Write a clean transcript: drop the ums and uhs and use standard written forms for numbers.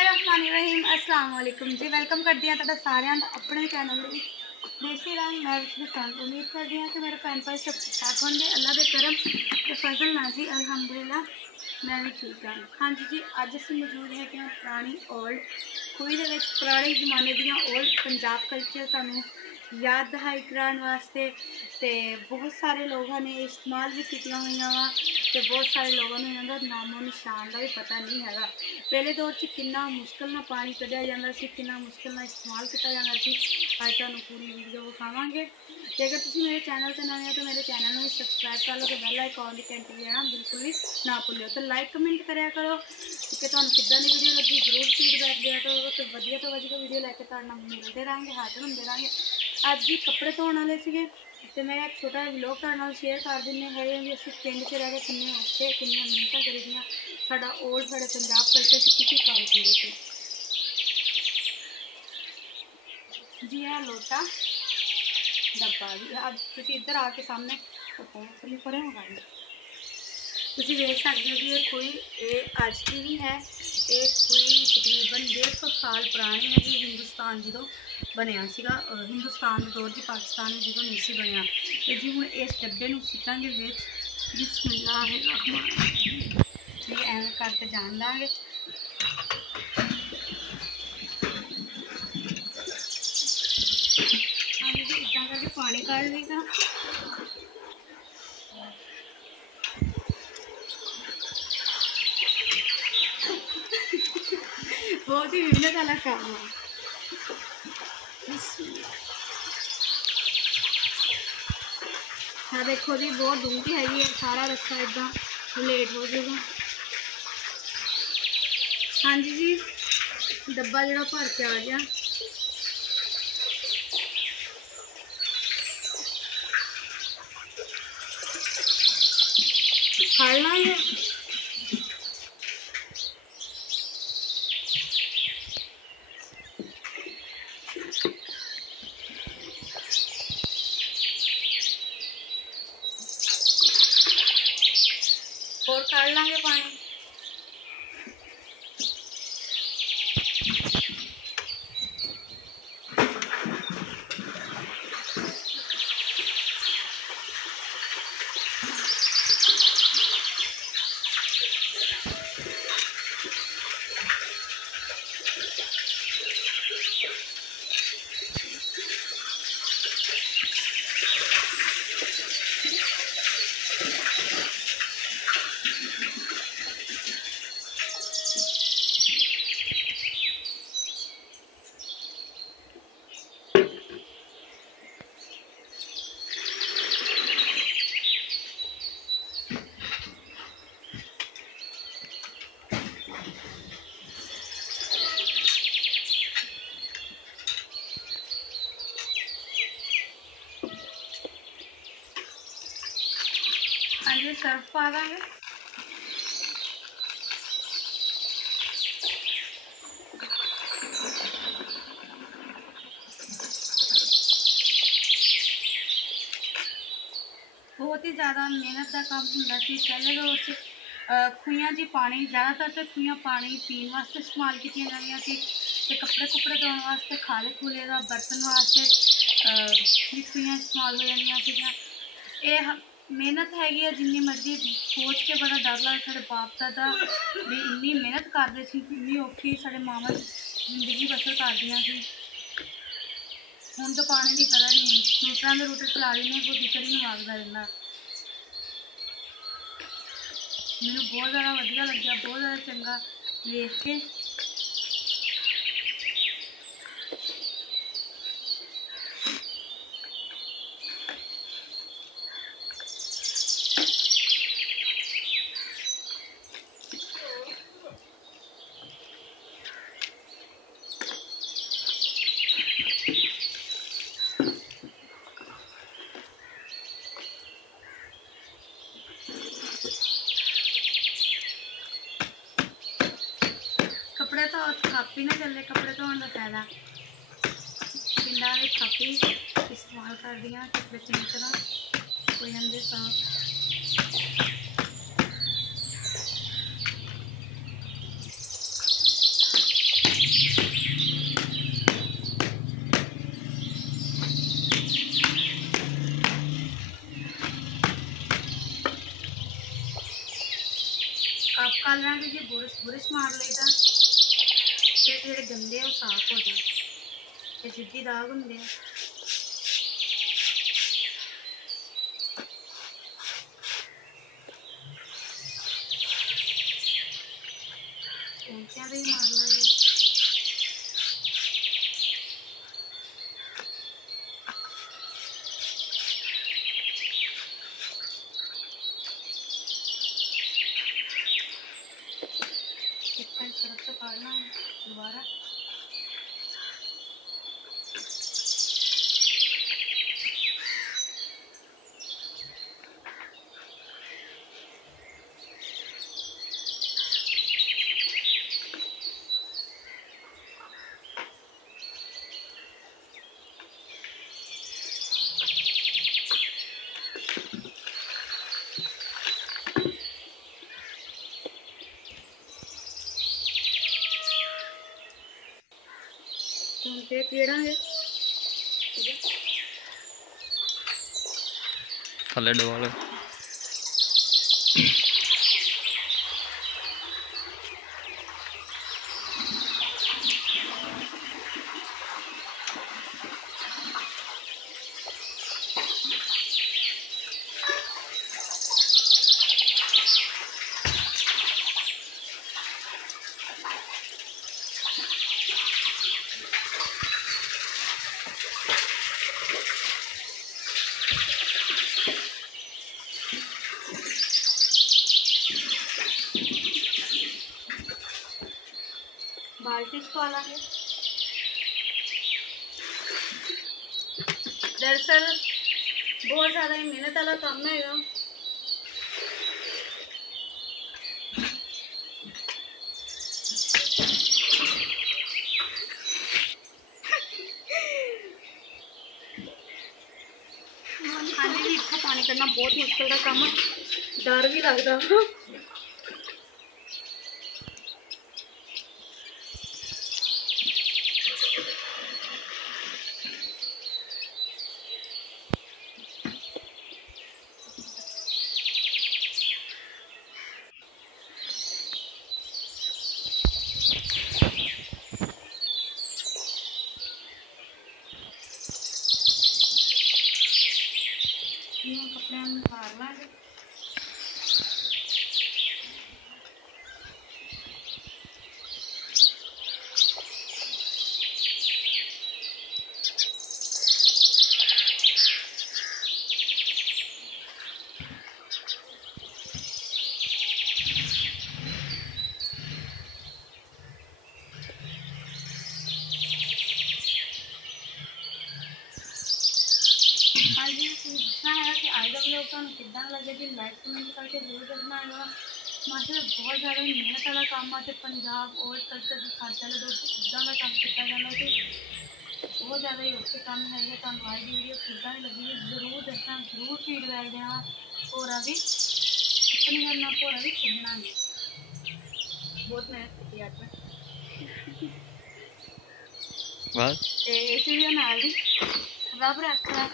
बिस्मिल्लाहिर्रहमानिर्रहीम अस्सलाम वालेकुम जी। वेलकम करती हैं तुहाडा सारिਆਂ ਦਾ अपने चैनल देसी रंग मैं विशाल। उम्मीद करती हैं कि मेरे भैन भाई सब ठीक ठाक होंगे। अल्लाह के करम ते फजल नाल जी अलहमदुलिल्लाह मैं भी ठीक हाँ। हाँ जी अज असीं मौजूद है कि पुरानी ओल्ड खूही दे विच पुराने जमाने दियां ओल्ड पंजाब कल्चर तुहानूं याद दहाई कराने वास्ते ते बहुत सारे लोगों ने इस्तेमाल भी कीतियां होईयां वा ते बहुत सारे लोगों ने इन्हां दा नामो निशान का भी पता नहीं हैगा। पहले दौर च कितना मुश्किल ना पानी कढ़िया जाता सी, कितना मुश्किल ना इस्तेमाल किया जाता सी। अज तुहानूं पूरी वीडियो विखावांगे। ते अगर तुसीं मेरे चैनल पर नवे हो तो मेरे चैनल में भी सबसक्राइब कर लो तो बैल आइकॉन की घंटी देना बिल्कुल भी ना भुल्लिओ। तो लाइक कमेंट कराया करो कि तुहानूं किद्दां दी वीडियो लगी, जरूर फीडबैक दिया करो। तो वधिया तो वधिया वीडियो लैके तुहाडे नाल मिलते रहेंगे, हाजिर होंदे रहेंगे। अज भी कपड़े धोने वाले सीगे ते मैं एक छोटा व्लॉग तुहाडे नाल शेयर कर दिंदे है भी असीं पिंड च रह के किन्ने औखे किन्नियां मिहनतां करी दियां। साडा ओल्ड साडे पंजाब कल्चर च की काम होंदे सी जी। है लोटा डब्बा जी। अब तुसीं इधर आके सामने थल्ले परे मंगा लो। तुसीं देख सकते हो कि ये खूही ये अज की नहीं है, ये खूही तकरीबन 150 साल पुरानी है जी। हिंदुस्तान जो बनया सीगा, हिंदुस्तान के दौर की पाकिस्तान में जो नहीं सी बनया। तो जी हुण इस डब्बे नूं सुट्टांगे विच बिस्मिल्लाहिर्रहमानिर्रहीम जी एवें करके जान देंगे। हाँ जी इदा करके पानी काढ़ लेगा। बहुत ही मेहनत वाला काम है। हाँ देखो जी बहुत डूंगी हैगी है, सारा रस्ता इदा लेट हो जाएगा। हाँ जी डब्बा जो भर के आ गया। फड़ लांगे और काढ़ लांगे पानी। हाँ जी सर्फ पा देंगे। बहुत ही ज़्यादा मेहनत का काम होंदा सी पहले दौर से। खूहियां जी पानी ज़्यादातर तो खूहियां पानी पीने वास्ते इस्तेमाल की जांदियां सी ते कपड़े कुपड़े धोने वास्ते खाले खुले का बर्तन वास्ते भी खूहियां इस्तेमाल हो जांदियां सीगियां। ये मेहनत हैगी है जिन्नी मर्जी सोच के बड़ा डर लगदा। साढ़े बाप दादा भी इन्नी मेहनत करते सी, इन्नी औखी साढ़े मावां जिंदगी बसर करदियां सी। हुण तो पानी की कदर नहीं, मोटरां दे रूटर चला लेने कोई फिकर ही नहीं मारदा रहिंदा। मैनूं बहुत ज़्यादा वधिया लग्या, बहुत ज़्यादा चंगा देख के। कपड़े तो थापी ना चले, कपड़े धोने का फायदा पिंडा में थापी इस्तेमाल कर दियाँ कपड़े चंगी तरह हो जाते साफ। कलर के जी बुरश मार लेता जो गंदे वो साफ हो जाए, जिद्दी दाग होंगे। पोंछियां भी मार लेंगे। तरफ से काटना है दोबारा। कीड़ा है थले डवाल बाल्टी वाला है। दरअसल बहुत ज़्यादा ही मेहनत वाला काम है। खाने भी इतना पानी करना बहुत मुश्किल का काम है, डर भी लगता। कपड़े हम निकाल लेंगे। हाँ जी, इतना है कि आज का व्लॉग तुहानू कितना लगे जी लाइक कमेंट करके जरूर दसना है। माशाल्लाह बहुत ज़्यादा मेहनत वाला काम है। पंजाब और कल्चर के साथ चले दो इदा का काम किया जाता है, बहुत ज़्यादा ही औखे काम है। तुहानू आज की वीडियो किदा लगी है जरूर दसना, जरूर फीडबैक देना। भोरा भी कुछ नहीं करना, भोरा भी छड्डना नहीं। बहुत मेहनत की आज मैं। बस इस वीडियो नाल दी रब रखा।